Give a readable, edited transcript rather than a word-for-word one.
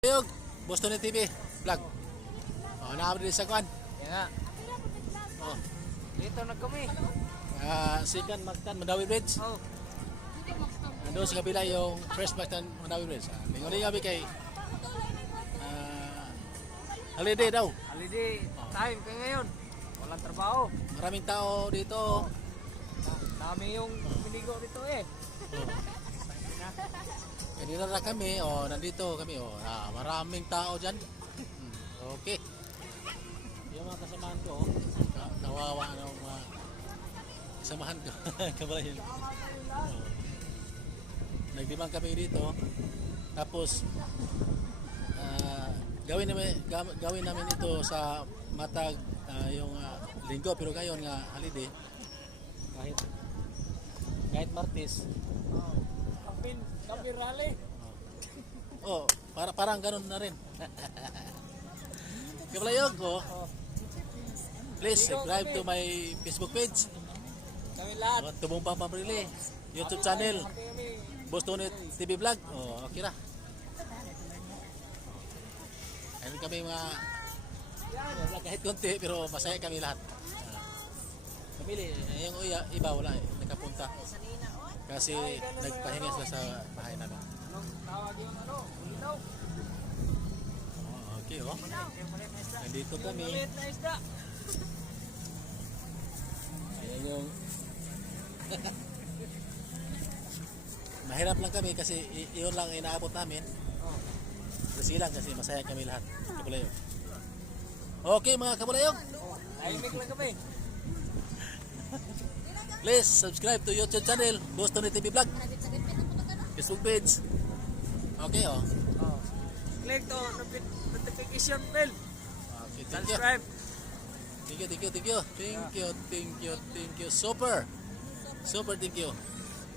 Yung Boston TV vlog. Oh, naabot din sa kwan. Yan nga. Oh. Dito na kami. Second Mactan Mandawi Bridge. Oh. Ando sa kabila yung First Mactan Mandawi Bridge. Lingon kami kay holiday daw. Holiday time kayo ngayon. Walang trabaho. Maraming tao dito. Dami yung pinigo dito eh. Kanina na kami, nandito kami, maraming tao dyan. Okay. Yung mga kasamahan ko, kawawa ng mga kasamahan ko. Kabalayin. Nagdimang kami dito. Tapos, gawin namin ito sa matag yung linggo. Pero ngayon nga, holiday. Kahit Martes. Kami rally. Oh, parang ganun na rin. Kabalayog ko. Please subscribe to my Facebook page. Kami lahat. Tubong Pampamrili. YouTube channel. Boston TV vlog. Oh, okay na. Ayun kami mga kahit konti pero masaya kami lahat. Kamili, yung iba wala nakapunta. Kasi nagpahinga sila sa bahay namin. Anong tawag yung ilaw? Okay, oh. Nandito kami. Maliit na isda. Ayan yung mahirap lang kami kasi iyon lang inaabot namin. Kasi lang kasi masaya kami lahat. Kabulayog. Okay mga kabulayog. Tahimik lang kami. Please subscribe to YouTube channel Boston TV Vlog. Facebook page. Okay, oh. Click to notification bell. Okay, thank you. Subscribe. Thank you. Super. Super, thank you.